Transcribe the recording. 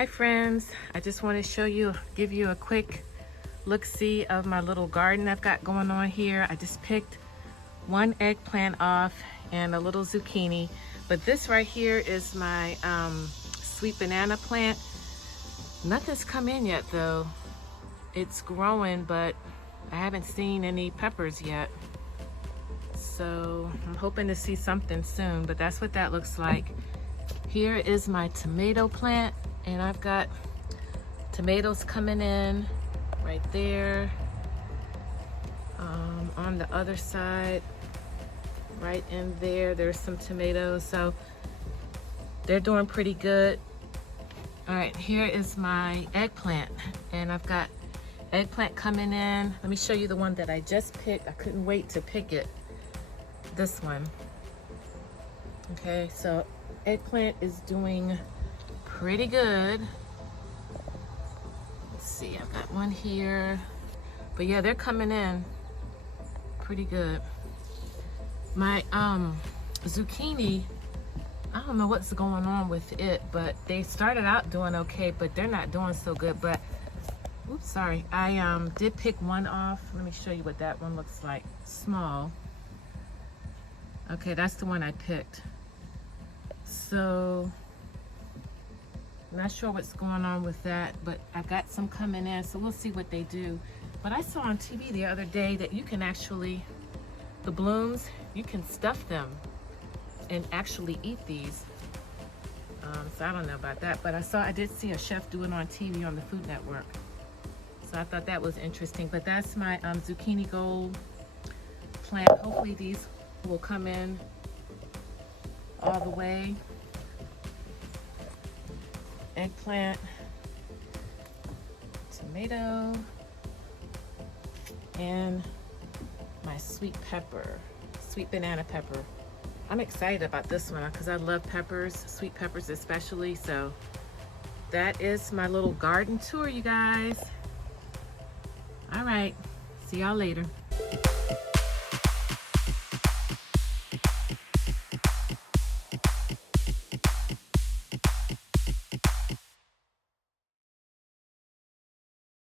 Hi friends, I just want to give you a quick look-see of my little garden I've got going on here. I just picked one eggplant off and a little zucchini, but this right here is my sweet banana plant. Nothing's come in yet though. It's growing, but I haven't seen any peppers yet. So I'm hoping to see something soon, but that's what that looks like. Here is my tomato plant, and I've got tomatoes coming in right there. On the other side, right in there, there's some tomatoes. So they're doing pretty good. All right, here is my eggplant, and I've got eggplant coming in. Let me show you the one that I just picked. I couldn't wait to pick it. This one. Okay, so eggplant is doing pretty good. Let's see, I've got one here. But yeah, they're coming in pretty good. My zucchini, I don't know what's going on with it, but they started out doing okay, but they're not doing so good. But oops, sorry, I did pick one off. Let me show you what that one looks like. Small. Okay, that's the one I picked. So not sure what's going on with that, but I got some coming in, so we'll see what they do. But I saw on TV the other day that you can actually, the blooms, you can stuff them and actually eat these. So I don't know about that, but I did see a chef do it on TV on the Food Network. So I thought that was interesting. But that's my zucchini gold plant. Hopefully these will come in all the way. Eggplant, tomato, and my sweet banana pepper. I'm excited about this one because I love peppers, sweet peppers especially. So that is my little garden tour, you guys. All right, see y'all later.